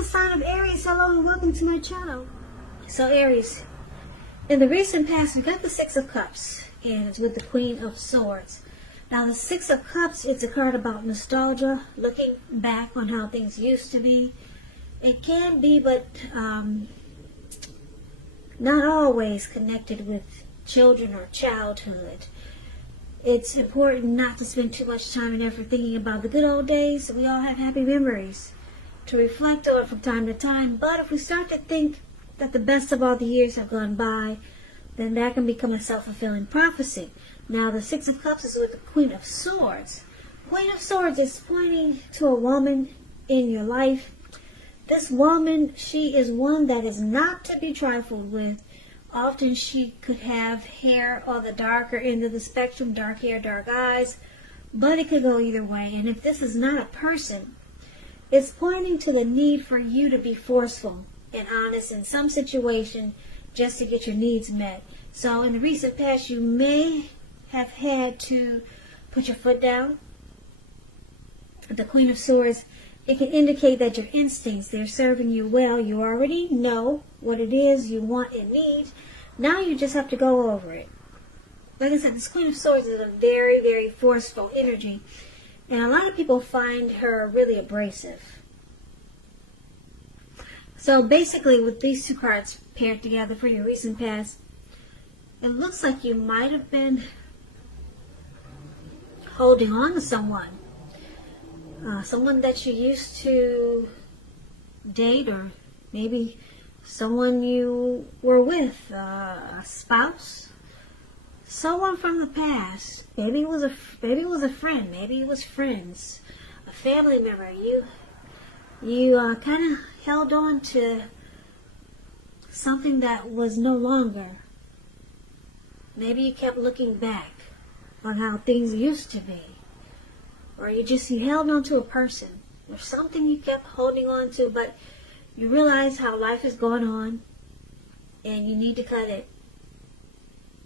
the sign of Aries, hello and welcome to my channel. So Aries, in the recent past we got the Six of Cups, and it's with the Queen of Swords. Now the Six of Cups, it's a card about nostalgia, looking back on how things used to be. It can be, but not always connected with children or childhood. It's important not to spend too much time and effort thinking about the good old days. We all have happy memories to reflect on from time to time, but if we start to think that the best of all the years have gone by, then that can become a self-fulfilling prophecy. Now the Six of Cups is with the Queen of Swords. Queen of Swords is pointing to a woman in your life. This woman, she is one that is not to be trifled with. Often she could have hair on the darker end of the spectrum, dark hair, dark eyes, but it could go either way. And if this is not a person, it's pointing to the need for you to be forceful and honest in some situation just to get your needs met. So in the recent past, you may have had to put your foot down. The Queen of Swords, it can indicate that your instincts, they're serving you well. You already know what it is you want and need. Now you just have to go over it. Like I said, this Queen of Swords is a very, very forceful energy. And a lot of people find her really abrasive. So basically, with these two cards paired together for your recent past, it looks like you might have been holding on to someone. Someone that you used to date, or maybe someone you were with, a spouse, someone from the past. Maybe it was a friend, maybe it was friends, a family member. You kind of held on to something that was no longer. Maybe you kept looking back on how things used to be. Or you held on to a person or something you kept holding on to, but you realize how life is going on and you need to cut it.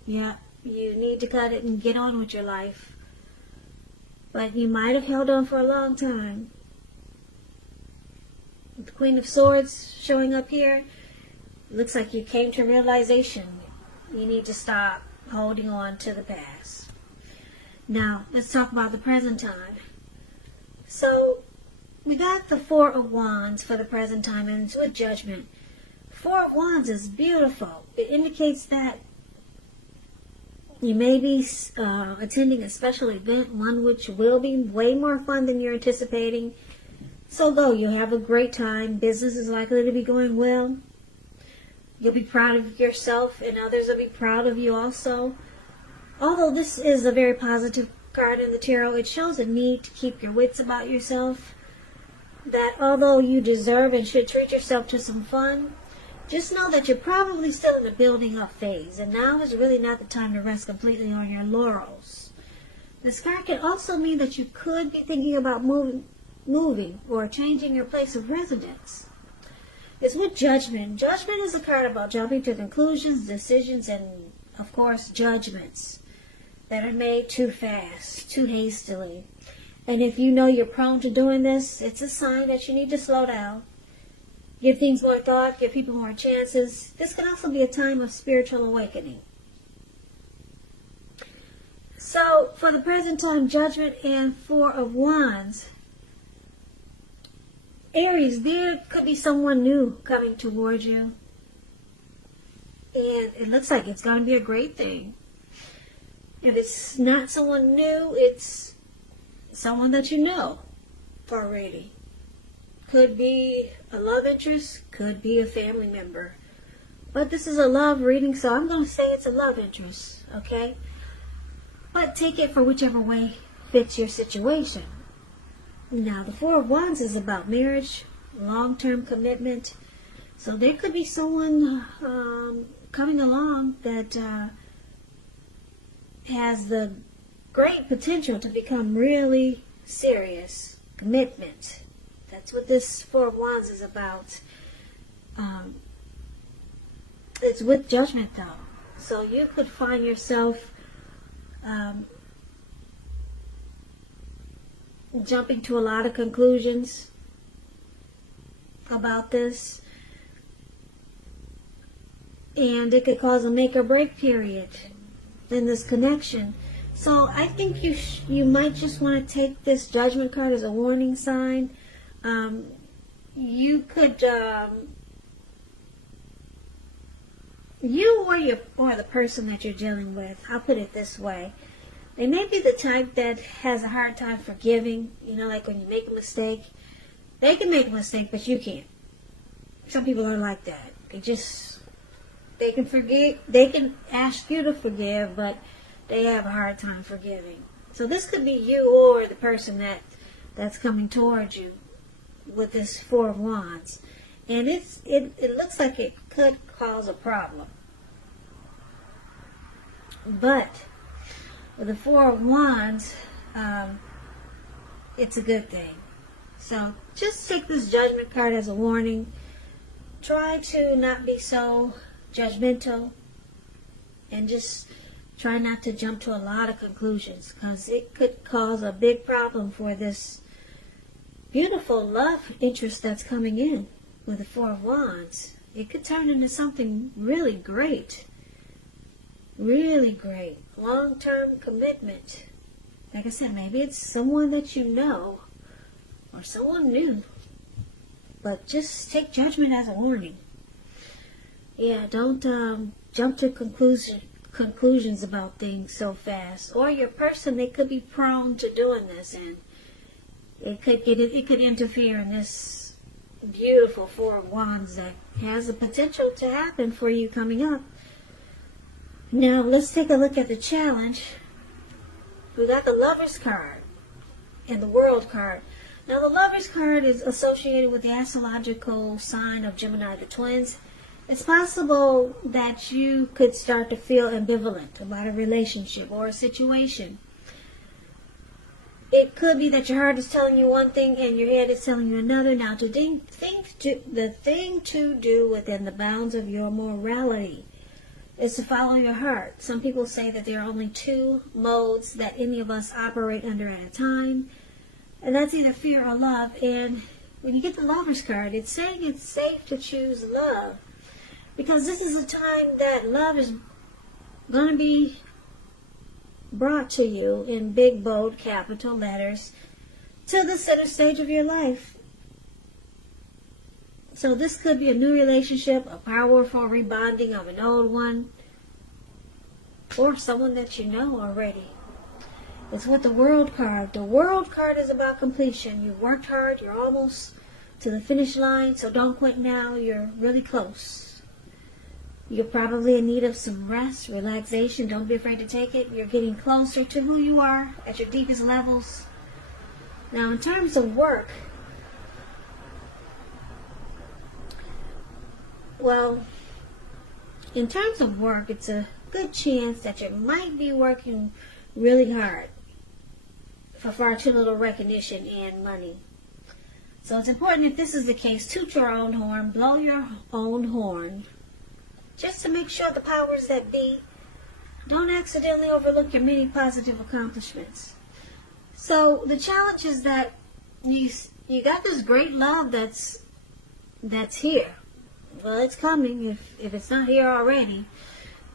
Yeah, you need to cut it and get on with your life. But you might have held on for a long time. With the Queen of Swords showing up here, it looks like you came to a realization. You need to stop holding on to the past. Now, let's talk about the present time. So, we got the Four of Wands for the present time, and it's with Judgment. Four of Wands is beautiful. It indicates that you may be attending a special event, one which will be way more fun than you're anticipating. So go, you'll have a great time. Business is likely to be going well. You'll be proud of yourself, and others will be proud of you also. Although this is a very positive card in the tarot, it shows a need to keep your wits about yourself. That although you deserve and should treat yourself to some fun, just know that you're probably still in the building up phase, and now is really not the time to rest completely on your laurels. This card can also mean that you could be thinking about moving or changing your place of residence. It's with Judgment. Judgment is a card about jumping to conclusions, decisions, and of course judgments that are made too fast, too hastily. And if you know you're prone to doing this, it's a sign that you need to slow down. Give things more thought, give people more chances. This can also be a time of spiritual awakening. So, for the present time, Judgment and Four of Wands. Aries, there could be someone new coming towards you. And it looks like it's going to be a great thing. If it's not someone new, it's someone that you know already. Could be a love interest, could be a family member. But this is a love reading, so I'm going to say it's a love interest, okay? But take it for whichever way fits your situation. Now, the Four of Wands is about marriage, long-term commitment. So there could be someone coming along that has the great potential to become really serious. Commitment. That's what this Four of Wands is about. It's with Judgment though. So you could find yourself jumping to a lot of conclusions about this, and it could cause a make or break period in this connection. So I think you might just want to take this Judgment card as a warning sign. You could, you or the person that you're dealing with, I'll put it this way, they may be the type that has a hard time forgiving. You know, like when you make a mistake, they can make a mistake, but you can't. Some people are like that. They can forgive, they can ask you to forgive, but they have a hard time forgiving. So this could be you or the person that's coming towards you with this Four of Wands. And it looks like it could cause a problem. But with the Four of Wands, it's a good thing. So just take this Judgment card as a warning. Try to not be so judgmental, and just try not to jump to a lot of conclusions, because it could cause a big problem for this beautiful love interest that's coming in with the Four of Wands. It could turn into something really great. Really great. Long-term commitment. Like I said, maybe it's someone that you know or someone new. But just take Judgment as a warning. Yeah, don't jump to conclusions about things so fast. Or your person, they could be prone to doing this, and it could interfere in this beautiful Four of Wands that has the potential to happen for you coming up. Now let's take a look at the challenge. We got the Lovers card and the World card. Now the Lovers card is associated with the astrological sign of Gemini, the twins. It's possible that you could start to feel ambivalent about a relationship or a situation. It could be that your heart is telling you one thing and your head is telling you another. Now, the thing to do within the bounds of your morality is to follow your heart. Some people say that there are only two modes that any of us operate under at a time, and that's either fear or love. And when you get the Lovers card, it's saying it's safe to choose love, because this is a time that love is going to be brought to you in big, bold, capital letters to the center stage of your life. So this could be a new relationship, a powerful rebonding of an old one, or someone that you know already. It's with the World card. The World card is about completion. You've worked hard. You're almost to the finish line, so don't quit now. You're really close. You're probably in need of some rest, relaxation. Don't be afraid to take it. You're getting closer to who you are at your deepest levels. Now, in terms of work, it's a good chance that you might be working really hard for far too little recognition and money. So it's important, if this is the case, toot your own horn, blow your own horn, just to make sure the powers that be don't accidentally overlook your many positive accomplishments. So the challenge is that you got this great love that's here. Well, it's coming if it's not here already.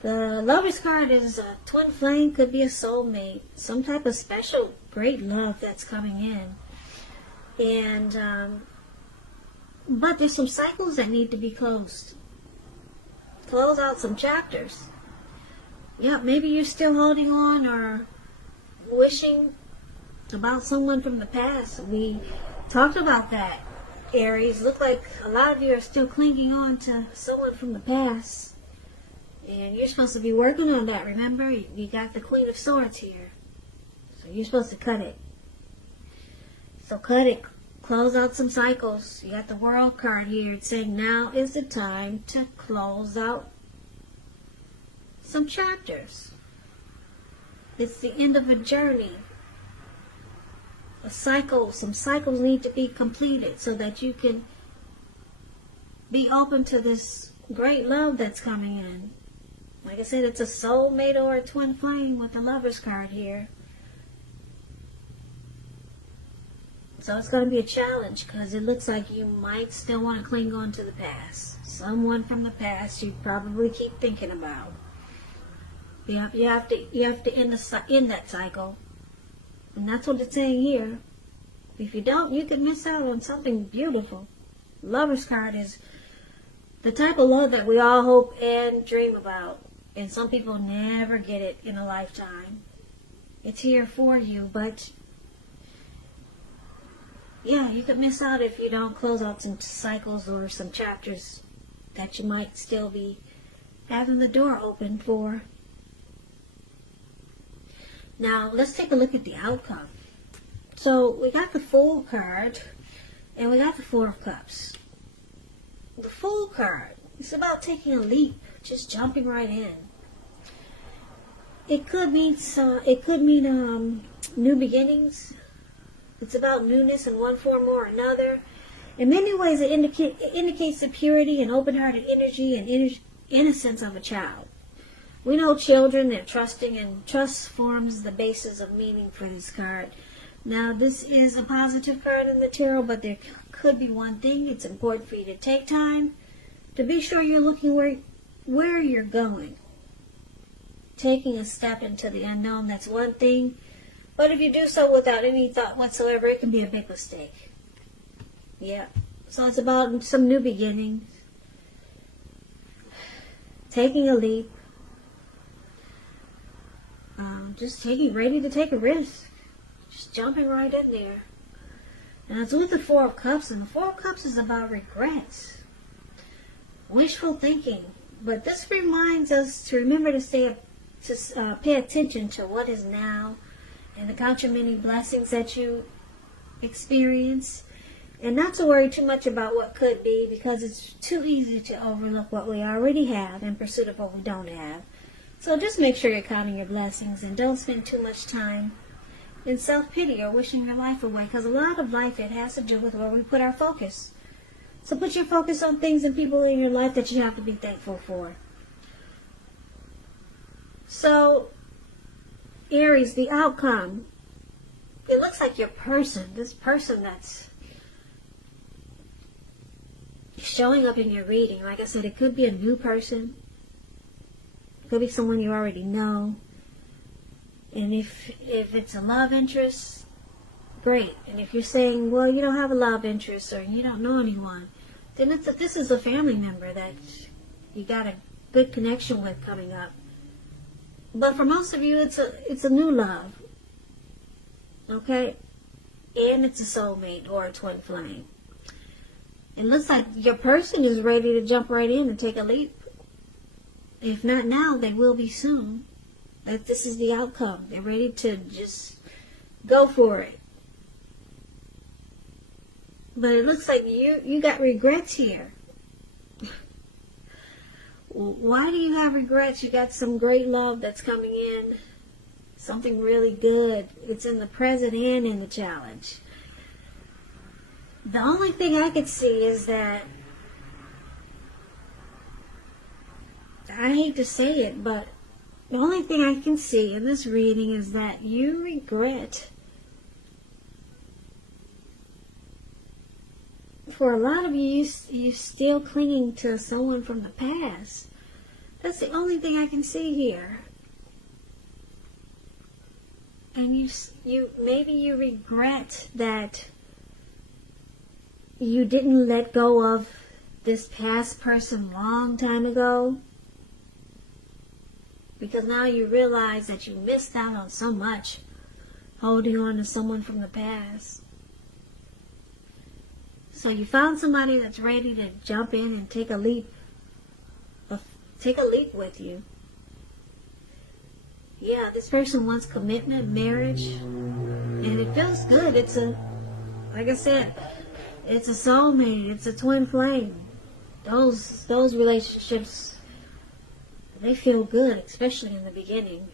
The Lovers card is a twin flame, could be a soulmate, some type of special great love that's coming in. And but there's some cycles that need to be closed. Close out some chapters. Yeah, maybe you're still holding on or wishing about someone from the past. We talked about that, Aries. Look like a lot of you are still clinging on to someone from the past. And you're supposed to be working on that, remember? You got the Queen of Swords here. So you're supposed to cut it. So cut it. Close out some cycles. You got the World card here. It's saying now is the time to close out some chapters. It's the end of a journey. A cycle. Some cycles need to be completed so that you can be open to this great love that's coming in. Like I said, it's a soulmate or a twin flame with the Lovers card here. So it's going to be a challenge because it looks like you might still want to cling on to the past. Someone from the past you probably keep thinking about. You have to end that cycle. And that's what it's saying here. If you don't, you could miss out on something beautiful. Lover's card is the type of love that we all hope and dream about. And some people never get it in a lifetime. It's here for you, but yeah, you could miss out if you don't close out some cycles or some chapters that you might still be having the door open for. Now, let's take a look at the outcome. So, we got the Fool card, and we got the Four of Cups. The Fool card, it's about taking a leap, just jumping right in. It could mean new beginnings. It's about newness in one form or another. In many ways, it indicates the purity and open-hearted energy and innocence of a child. We know children, they're trusting, and trust forms the basis of meaning for this card. Now, this is a positive card in the tarot, but there could be one thing. It's important for you to take time to be sure you're looking where you're going. Taking a step into the unknown, that's one thing. But if you do so without any thought whatsoever, it can be a big mistake. Yeah. So it's about some new beginnings. Taking a leap. Just ready to take a risk. Just jumping right in there. And it's with the Four of Cups, and the Four of Cups is about regrets. Wishful thinking. But this reminds us to remember to pay attention to what is now and to count your many blessings that you experience, and not to worry too much about what could be, because it's too easy to overlook what we already have in pursuit of what we don't have. So just make sure you're counting your blessings and don't spend too much time in self-pity or wishing your life away, because a lot of life, it has to do with where we put our focus. So put your focus on things and people in your life that you have to be thankful for. So, Aries, the outcome, it looks like this person that's showing up in your reading, like I said, it could be a new person. It could be someone you already know. And if it's a love interest, great. And if you're saying, well, you don't have a love interest or you don't know anyone, then this is a family member that you got a good connection with coming up. But for most of you, it's a new love. Okay? And it's a soulmate or a twin flame. It looks like your person is ready to jump right in and take a leap. If not now, they will be soon. That this is the outcome. They're ready to just go for it. But it looks like you got regrets here. Why do you have regrets? You got some great love that's coming in. Something really good. It's in the present and in the challenge. The only thing I could see is that, I hate to say it, but the only thing I can see in this reading is that you regret, for a lot of you still clinging to someone from the past. That's the only thing I can see here. And maybe you regret that you didn't let go of this past person long time ago, because now you realize that you missed out on so much holding on to someone from the past. So you found somebody that's ready to jump in and take a leap with you. Yeah, this person wants commitment, marriage, and it feels good. Like I said, it's a soulmate, it's a twin flame. Those relationships, they feel good, especially in the beginning.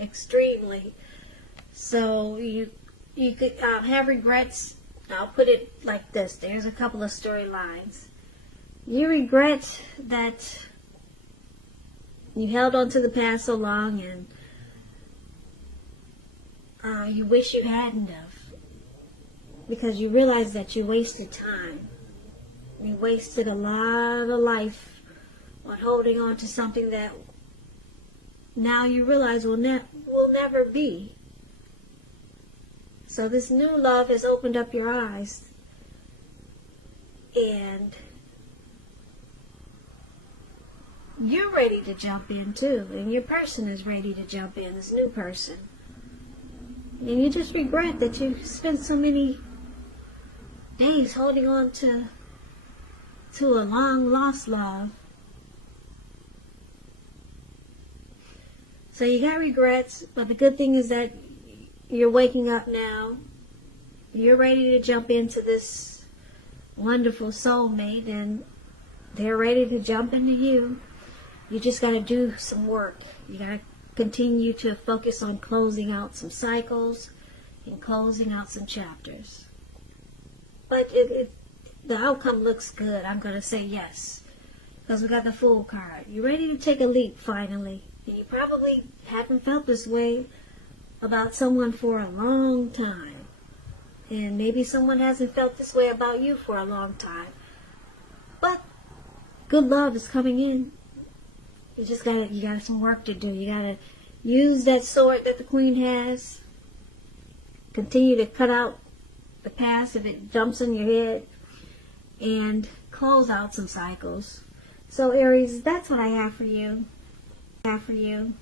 Extremely. So you could have regrets. I'll put it like this. There's a couple of storylines. You regret that you held on to the past so long, and you wish you hadn't have. because you realize that you wasted time. You wasted a lot of life on holding on to something that now you realize will never be. So this new love has opened up your eyes, and you're ready to jump in too, and your person is ready to jump in, this new person. And you just regret that you spent so many days holding on to a long lost love. So you got regrets, but the good thing is that you're waking up now. You're ready to jump into this wonderful soulmate, and they're ready to jump into you. You just got to do some work. You got to continue to focus on closing out some cycles and closing out some chapters. But the outcome looks good. I'm going to say yes, because we got the Fool card. You're ready to take a leap finally. And you probably haven't felt this way about someone for a long time. And maybe someone hasn't felt this way about you for a long time. But good love is coming in. You got some work to do. You got to use that sword that the Queen has. Continue to cut out the past if it jumps in your head. And close out some cycles. So Aries, that's what I have for you. Have for you.